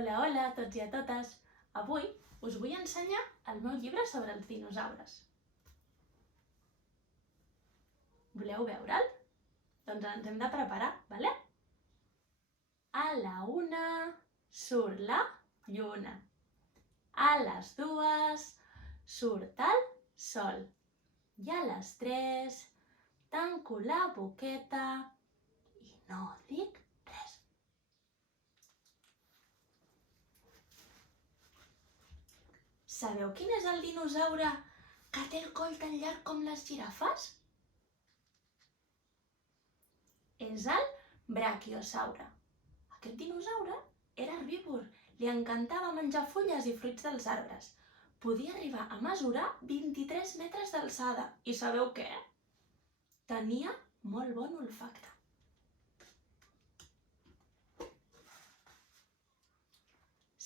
Hola, hola a tots i a totes! Avui us vull ensenyar el meu llibre sobre els dinosaures. Voleu veure'l? Doncs ens hem de preparar, vale? A la 1 surt la lluna. A les 2 surt el sol. I a les 3 tanco la boqueta i no dic res. Sabeu quin és el dinosaure que té el coll tan llarg com les girafes? És el brachiosaure. Aquest dinosaure era herbívor, li encantava menjar fulles i fruits dels arbres. Podia arribar a mesurar 23 metres d'alçada i sabeu què? Tenia molt bon olfacte.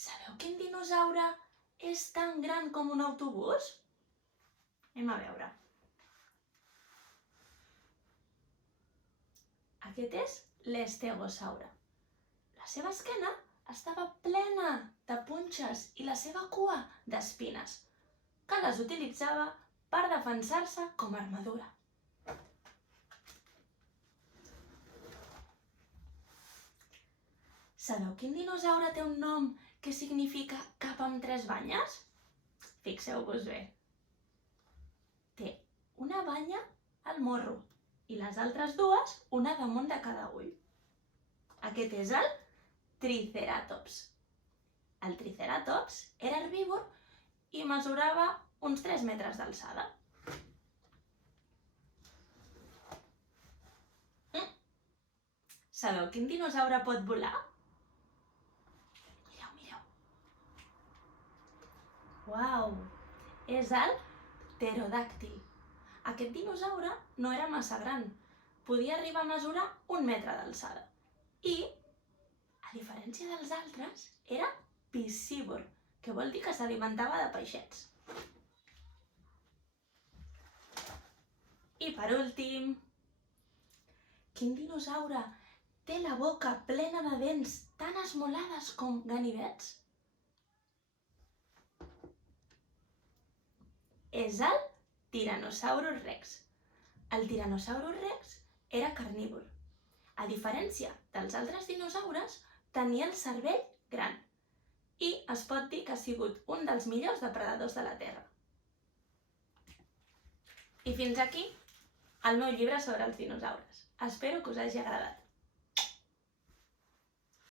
Sabeu quin dinosaure és tan gran com un autobús? Anem a veure. Aquest és l'estegosaure. La seva esquena estava plena de punxes i la seva cua d'espines, que les utilitzava per defensar-se com a armadura. Sabeu quin dinosaure té un nom que significa cap amb 3 banyes? Fixeu-vos bé. Té una banya al morro i les altres dues, una damunt de cada ull. Aquest és el Triceratops. El Triceratops era herbívor i mesurava uns 3 metres d'alçada. Sabeu quin dinosaure pot volar? Mireu. Uau! És el pterodàctil. Aquest dinosaure no era massa gran. Podia arribar a mesurar 1 metre d'alçada. I, a diferència dels altres, era piscívor, que vol dir que s'alimentava de peixets. I per últim, quin dinosaure té la boca plena de dents tan esmolades com ganivets? És el Tyrannosaurus rex. El Tyrannosaurus rex era carnívor. A diferència dels altres dinosaures, tenia el cervell gran i es pot dir que ha sigut un dels millors depredadors de la Terra. I fins aquí el meu llibre sobre els dinosaures. Espero que us hagi agradat.